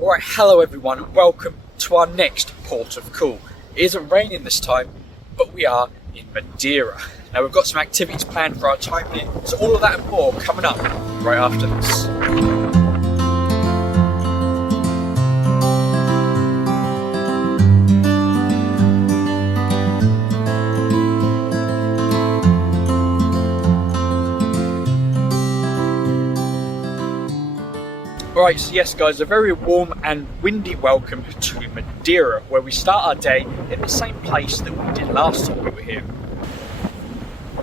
Alright, hello everyone and welcome to our next port of call. It isn't raining this time, but we are in Madeira. Now we've got some activities planned for our time here, so all of that and more coming up right after this. Alright, so yes guys, a very warm and windy welcome to Madeira, where we start our day in the same place that we did last time we were here.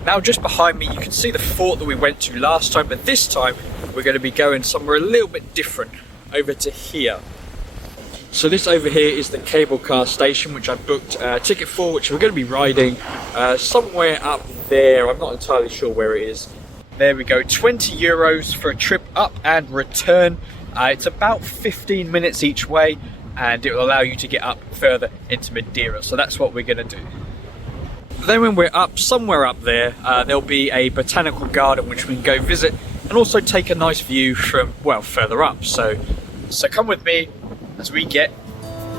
Now just behind me you can see the fort that we went to last time, but this time we're going to be going somewhere a little bit different, over to here. So this over here is the cable car station, which I booked a ticket for, which we're going to be riding somewhere up there. I'm not entirely sure where it is. There we go, 20 euros for a trip up and return. It's about 15 minutes each way, and it will allow you to get up further into Madeira. So that's what we're going to do. Then when we're up, somewhere up there, there'll be a botanical garden which we can go visit and also take a nice view from, well, further up. So come with me as we get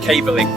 cabling.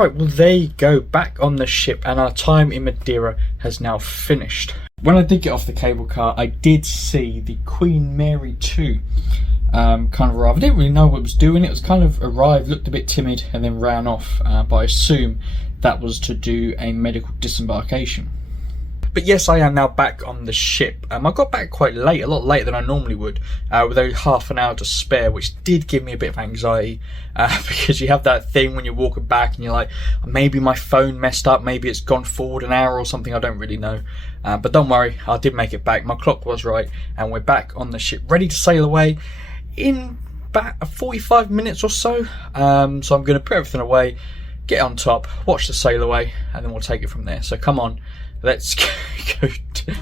Right, well there you go, back on the ship, and our time in Madeira has now finished. When I did get off the cable car, I did see the Queen Mary 2 kind of arrive. I didn't really know what it was doing. It was kind of arrived, looked a bit timid, and then ran off. But I assume that was to do a medical disembarkation. But yes, I am now back on the ship. I got back quite late, a lot later than I normally would, with only half an hour to spare, which did give me a bit of anxiety, because you have that thing when you're walking back and you're like, maybe my phone messed up, maybe it's gone forward an hour or something, I don't really know. But don't worry, I did make it back, my clock was right, and we're back on the ship, ready to sail away in about 45 minutes or so. So I'm going to put everything away, get on top, watch the sail away, and then we'll take it from there. So come on, let's go to the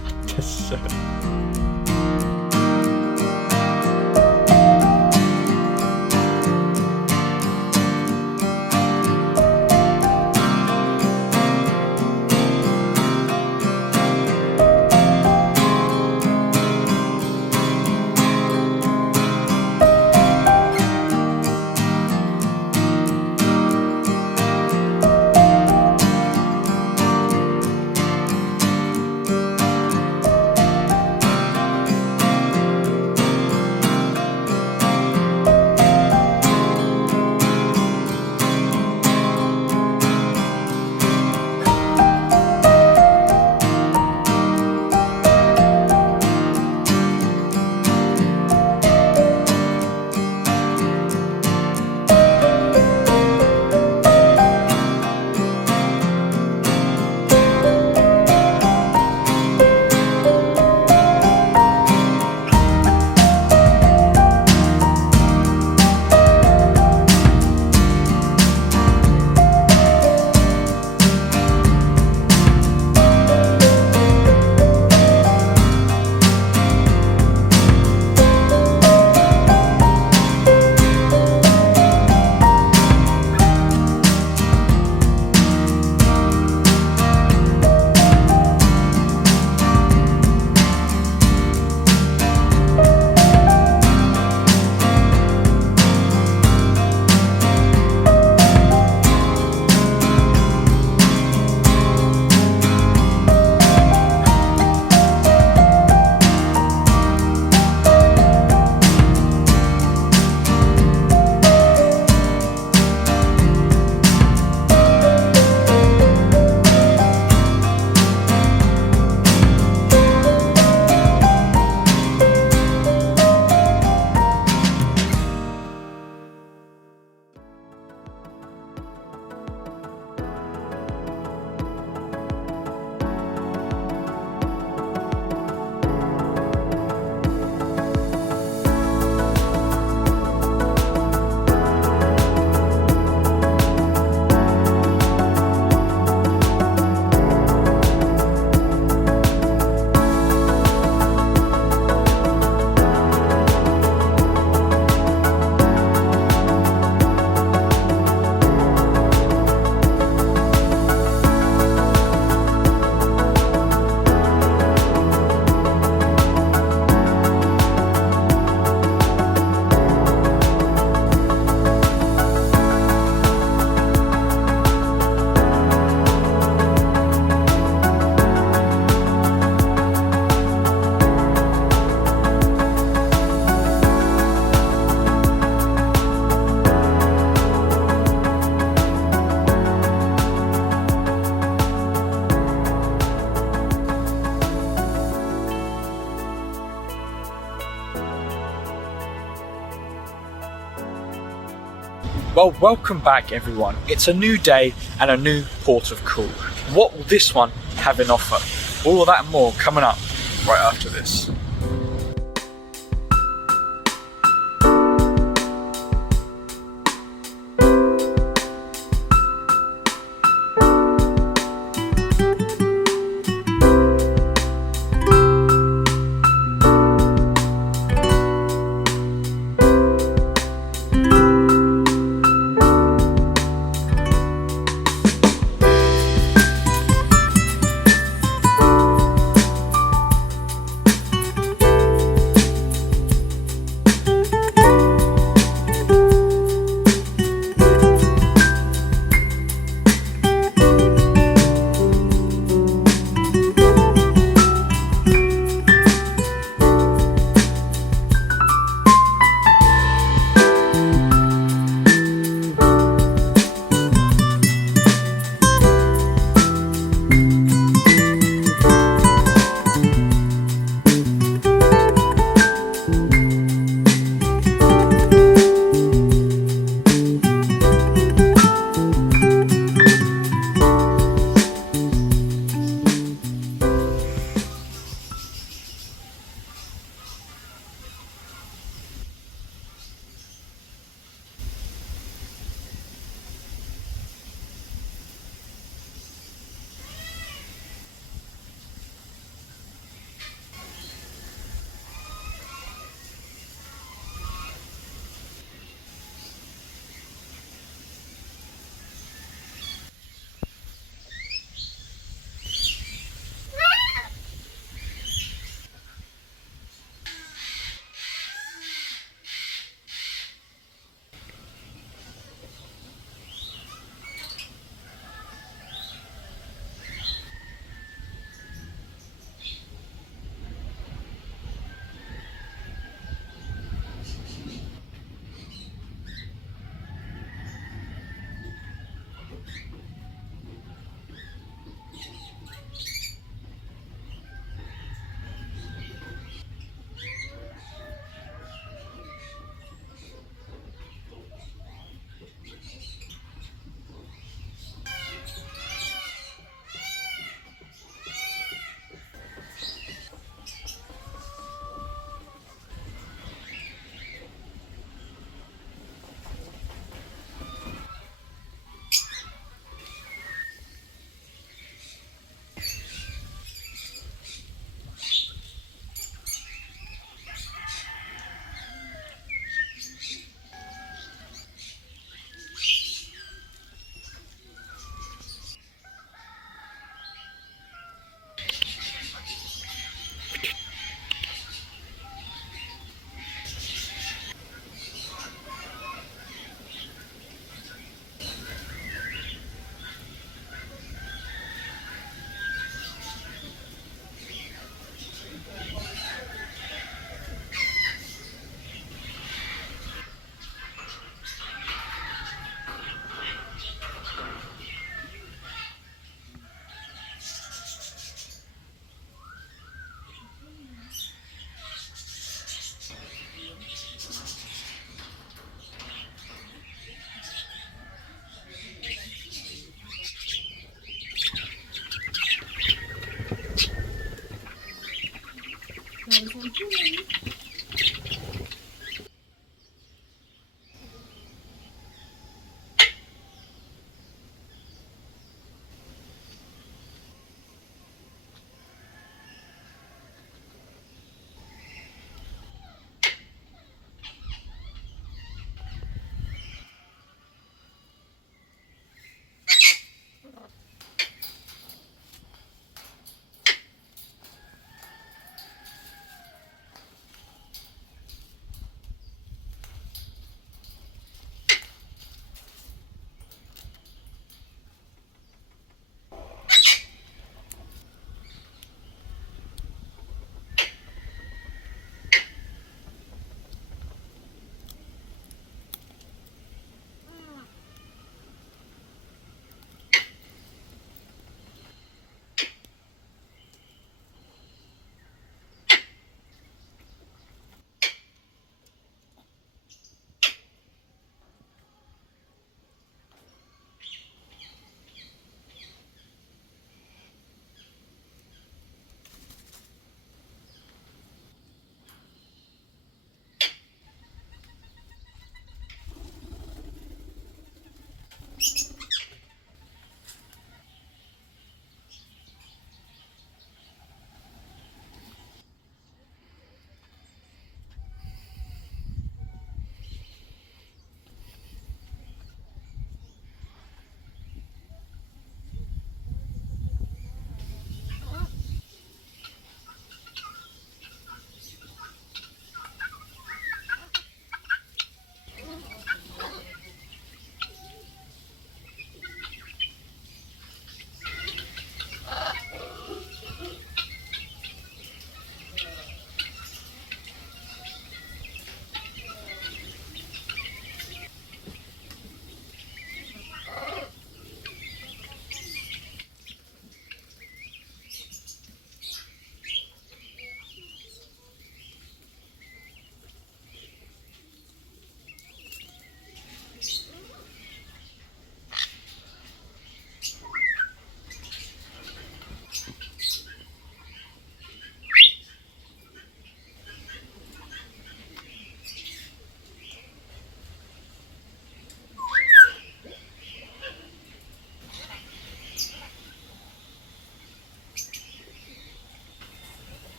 Well, welcome back everyone. It's a new day and a new port of call. What will this one have in offer? All of that and more coming up right after this.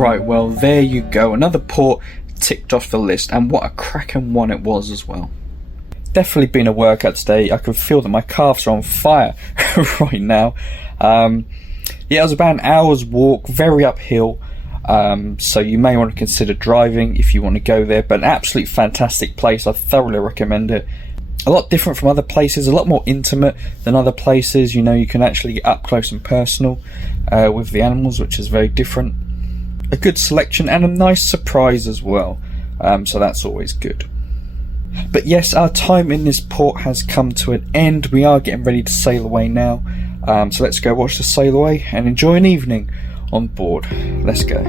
Alright, well there you go, another port ticked off the list, and what a cracking one it was as well. Definitely been a workout today. I can feel that my calves are on fire right now. Yeah, it was about an hour's walk, very uphill, so you may want to consider driving if you want to go there, but an absolute fantastic place. I thoroughly recommend it. A lot different from other places, a lot more intimate than other places. You know, you can actually get up close and personal with the animals, which is very different. A good selection and a nice surprise as well, so that's always good. But yes, our time in this port has come to an end. We are getting ready to sail away now, so let's go watch the sail away and enjoy an evening on board. Let's go.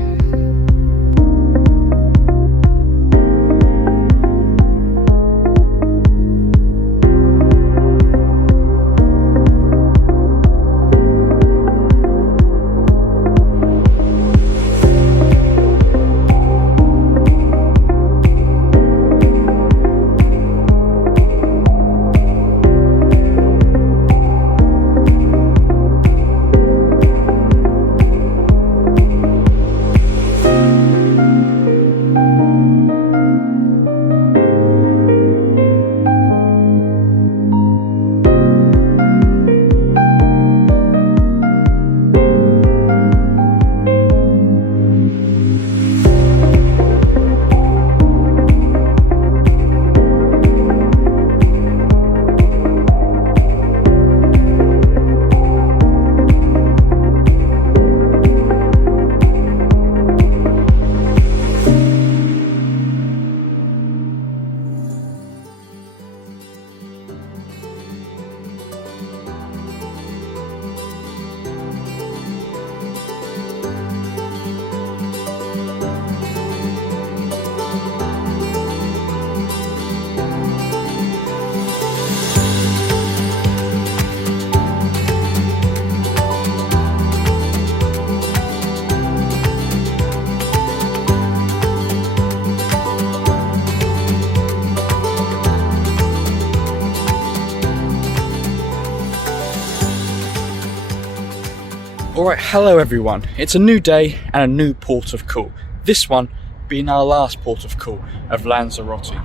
Alright, hello everyone. It's a new day and a new port of call. This one being our last port of call of Lanzarote.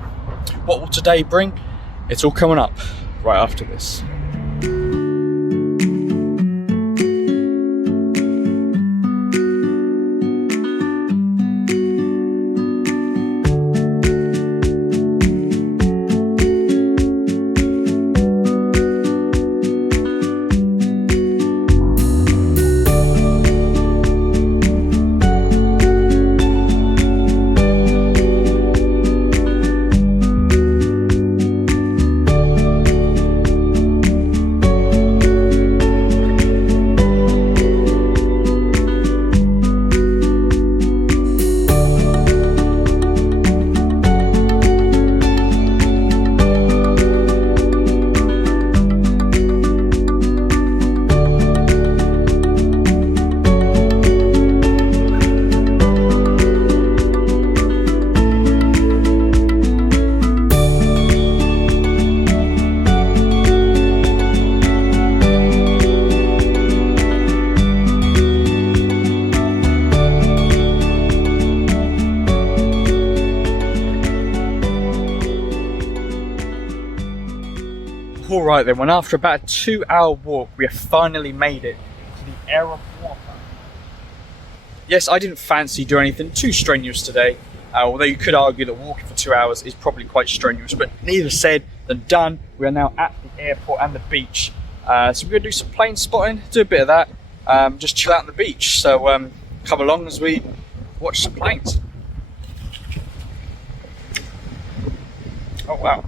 What will today bring? It's all coming up right after this. Alright then, when after about a 2-hour walk we have finally made it to the aeroport. Yes, I didn't fancy doing anything too strenuous today, although you could argue that walking for 2 hours is probably quite strenuous, but neither said than done. We are now at the airport and the beach, so we're going to do some plane spotting, do a bit of that, just chill out on the beach, so come along as we watch some planes. Oh wow.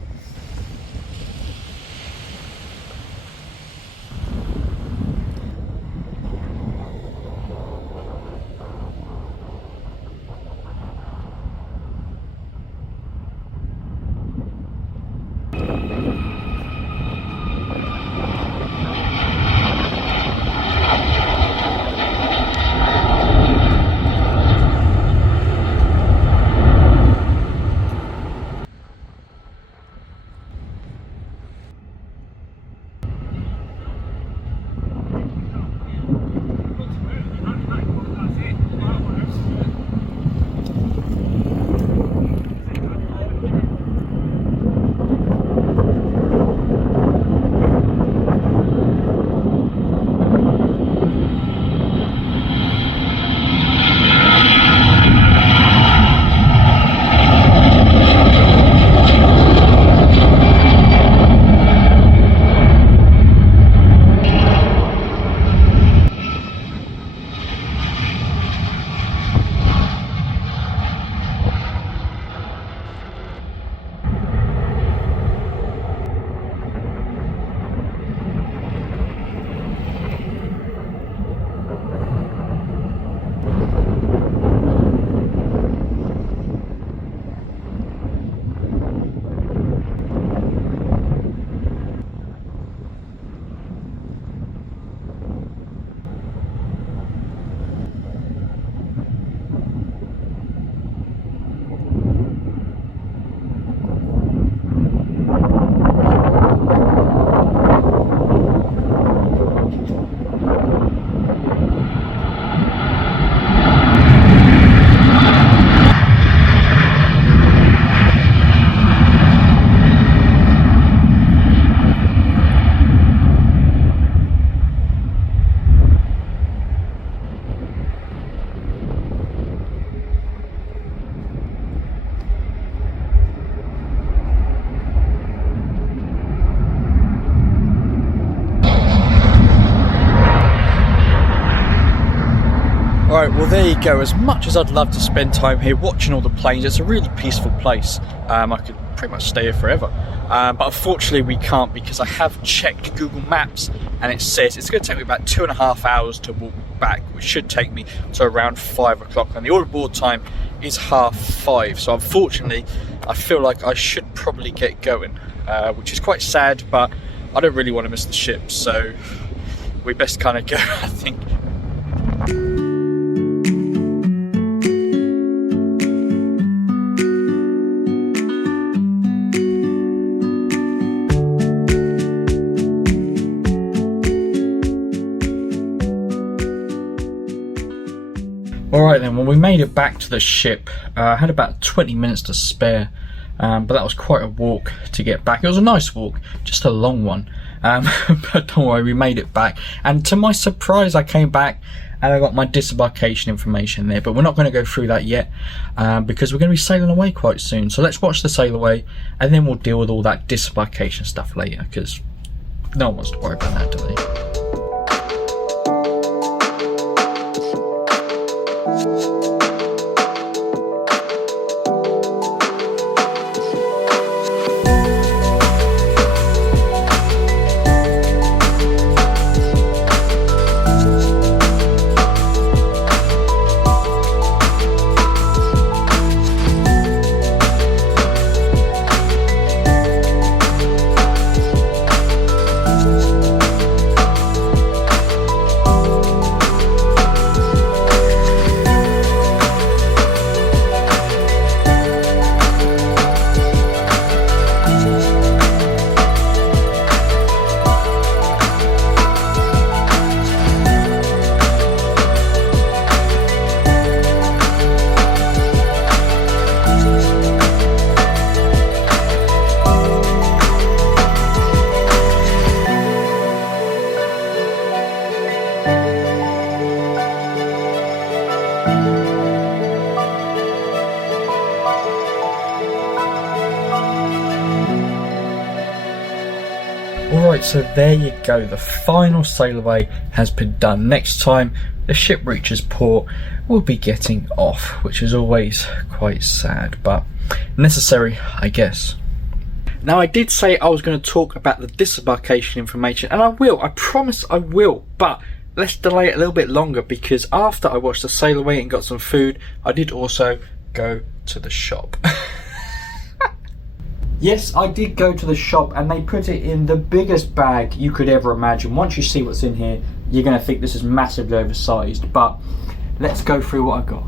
Alright, well there you go. As much as I'd love to spend time here watching all the planes, it's a really peaceful place. I could pretty much stay here forever. But unfortunately we can't, because I have checked Google Maps and it says it's going to take me about 2.5 hours to walk back, which should take me to around 5 o'clock, and the onboard time is 5:30. So unfortunately I feel like I should probably get going, which is quite sad, but I don't really want to miss the ship, so we best kind of go, I think. Alright then, well we made it back to the ship. I had about 20 minutes to spare, but that was quite a walk to get back. It was a nice walk, just a long one, but don't worry, we made it back. And to my surprise, I came back and I got my disembarkation information there, but we're not going to go through that yet, because we're going to be sailing away quite soon. So let's watch the Sailaway and then we'll deal with all that disembarkation stuff later, because no one wants to worry about that, do they? Alright, so there you go, the final Sailaway has been done. Next time the ship reaches port, we'll be getting off, which is always quite sad, but necessary, I guess. Now, I did say I was going to talk about the disembarkation information, and I will, I promise I will, but let's delay it a little bit longer, because after I watched the Sailaway and got some food, I did also go to the shop. Yes, I did go to the shop and they put it in the biggest bag you could ever imagine. Once you see what's in here, you're going to think this is massively oversized, but let's go through what I got.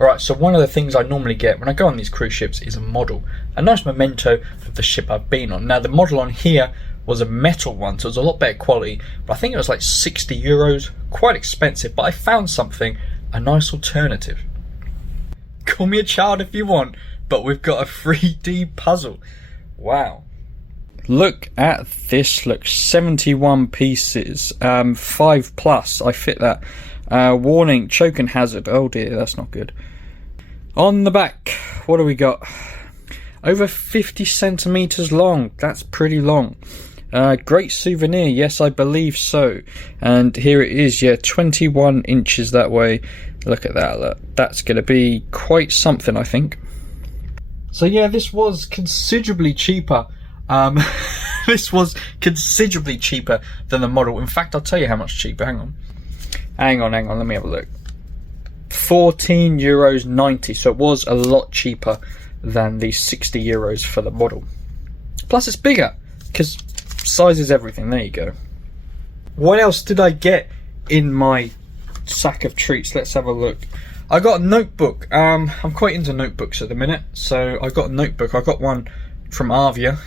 Alright, so one of the things I normally get when I go on these cruise ships is a model. A nice memento of the ship I've been on. Now, the model on here was a metal one, so it was a lot better quality, but I think it was like €60, quite expensive, but I found something, a nice alternative. Call me a child if you want, but we've got a 3D puzzle. Wow. Look at this, look, 71 pieces, 5 plus, I fit that. Warning, choke and hazard, oh dear, that's not good. On the back, what do we got? Over 50 centimeters long, that's pretty long. Great souvenir, yes, I believe so. And here it is, yeah, 21 inches that way. Look at that, look, that's gonna be quite something, I think. So yeah, this was considerably cheaper. This was considerably cheaper than the model. In fact, I'll tell you how much cheaper. Hang on, let me have a look. €14.90, so it was a lot cheaper than the €60 for the model. Plus it's bigger, because size is everything. There you go. What else did I get in my sack of treats? Let's have a look. I got a notebook. I'm quite into notebooks at the minute, so I got a notebook. I got one from Avia,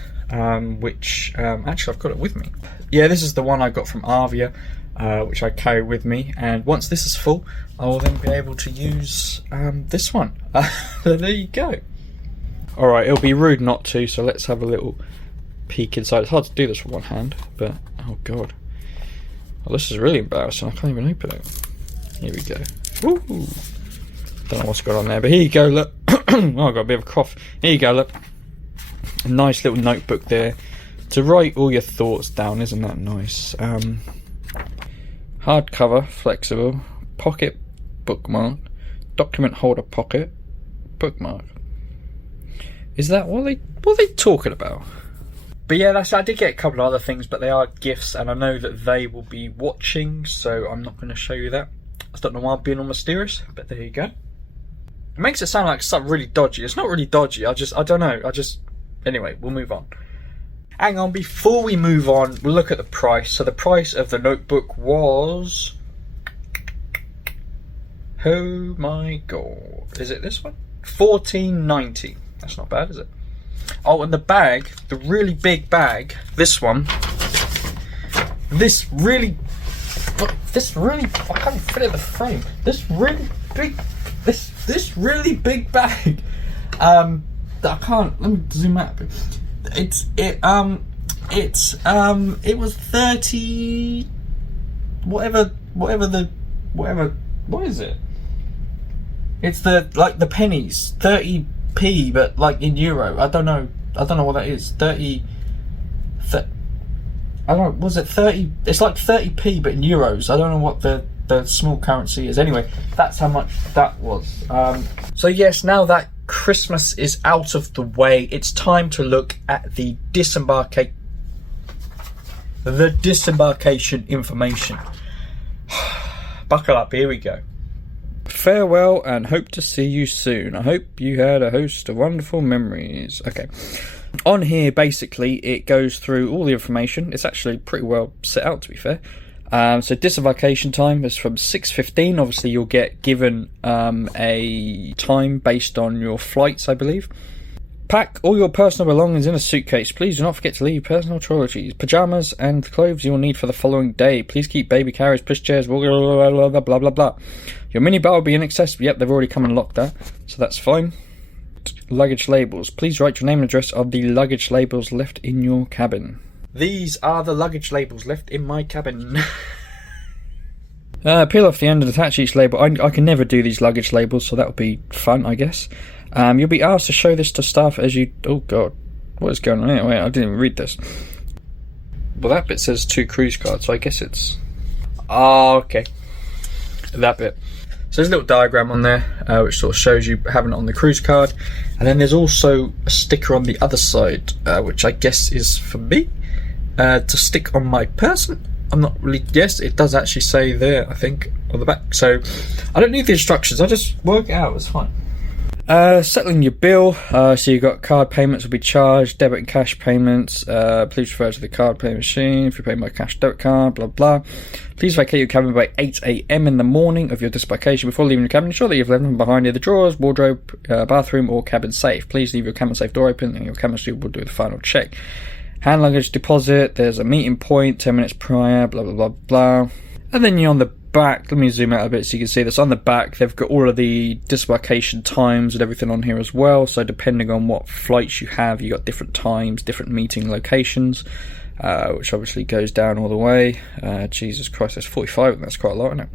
which actually I've got it with me. Yeah, this is the one I got from Avia, which I carry with me, and once this is full, I will then be able to use this one. There you go. Alright, it'll be rude not to, so let's have a little peek inside. It's hard to do this with one hand, but oh god. Well, this is really embarrassing. I can't even open it. Here we go. Woo! Don't know what's going on there, but here you go, look. Oh, I've got a bit of a cough. Here you go, look. A nice little notebook there to write all your thoughts down. Isn't that nice? Hardcover, flexible, pocket bookmark, document holder pocket, bookmark. Is that what are they talking about? But yeah, I did get a couple of other things, but they are gifts, and I know that they will be watching, so I'm not going to show you that. I don't know why I'm being all mysterious, but there you go. It makes it sound like something really dodgy. It's not really dodgy. I don't know. Anyway, we'll move on. Hang on, before we move on, we'll look at the price. So the price of the notebook was... oh my god. Is it this one? $14.90. That's not bad, is it? Oh, and the bag, the really big bag, this one. This really, I can't fit it in the frame. This really big bag. That I can't. Let me zoom out a bit. It was 30. What is it? It's the pennies, 30p, but like in euro. I don't know what that is. 30. I don't know. Was it 30? It's like 30p, but in euros. I don't know what the small currency is. Anyway, that's how much that was. So yes, now that Christmas is out of the way, it's time to look at the disembarkation information. Buckle up, here we go. Farewell and hope to see you soon. I hope you had a host of wonderful memories. Okay. On here, basically, it goes through all the information. It's actually pretty well set out, to be fair. So disembarkation time is from 6:15. Obviously, you'll get given a time based on your flights, I believe. Pack all your personal belongings in a suitcase. Please do not forget to leave personal toiletries, pajamas, and clothes you will need for the following day. Please keep baby carriers, pushchairs, blah, blah, blah, blah. Your minibar will be inaccessible. Yep, they've already come and locked that, so that's fine. Luggage labels. Please write your name and address of the luggage labels left in your cabin. These are the luggage labels left in my cabin. Peel off the end and attach each label. I can never do these luggage labels, so that would be fun, I guess. You'll be asked to show this to staff as you... oh god, what is going on here? Wait, I didn't even read this. Well, that bit says 2 cruise cards, so I guess it's... oh, okay. That bit. So there's a little diagram on there, which sort of shows you having it on the cruise card. And then there's also a sticker on the other side, which I guess is for me, to stick on my person. I'm not really... yes, it does actually say there, I think, on the back. So I don't need the instructions, I just work it out, it's fine. Settling your bill, so you've got card payments will be charged, debit and cash payments. Please refer to the card payment machine if you're paying by cash debit card, blah blah. Please vacate your cabin by 8 AM in the morning of your disembarkation. Before leaving your cabin, ensure that you've left them behind either drawers, wardrobe, bathroom or cabin safe. Please leave your cabin safe door open and your cabin steward will do the final check. Hand luggage deposit, there's a meeting point 10 minutes prior, blah blah blah blah. And then you're on the back, let me zoom out a bit so you can see this. On the back they've got all of the disembarkation times and everything on here as well, so depending on what flights you have, you got different times, different meeting locations, which obviously goes down all the way. Jesus Christ, that's 45 and that's quite a lot, isn't it?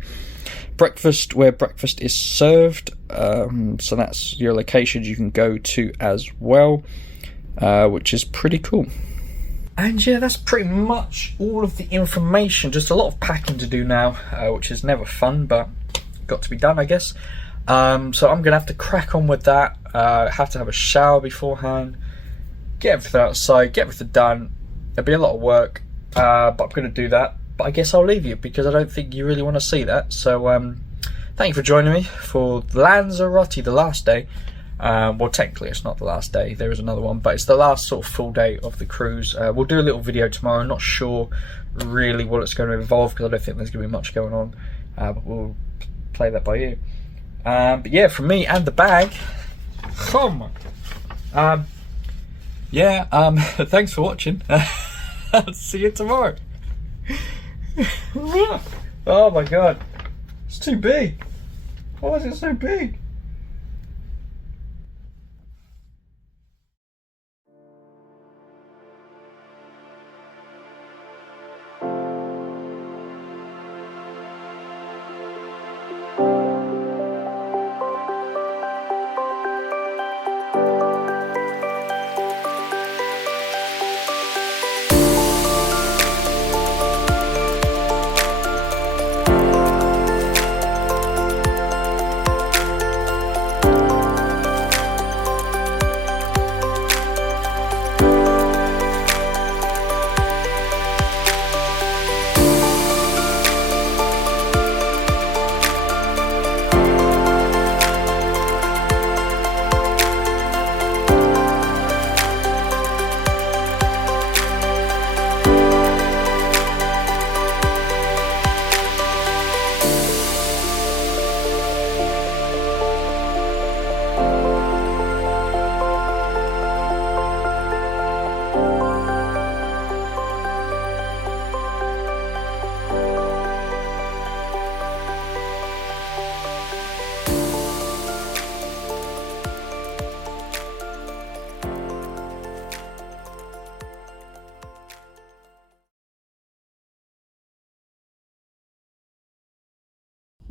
Breakfast, where breakfast is served, so that's your locations you can go to as well, which is pretty cool. And yeah, that's pretty much all of the information. Just a lot of packing to do now, which is never fun, but got to be done, I guess. So I'm going to have to crack on with that. Have to have a shower beforehand, get everything outside, get everything done. It'll be a lot of work, but I'm going to do that. But I guess I'll leave you because I don't think you really want to see that. So thank you for joining me for Lanzarote, the last day. Well, technically it's not the last day, there is another one, but it's the last sort of full day of the cruise. We'll do a little video tomorrow. I'm not sure really what it's going to involve because I don't think there's going to be much going on, but we'll play that by you. But yeah, from me and the bag, come on. Thanks for watching. I'll see you tomorrow. Oh my god, it's too big. Why is it so big?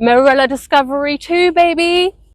Marilla Discovery 2, baby.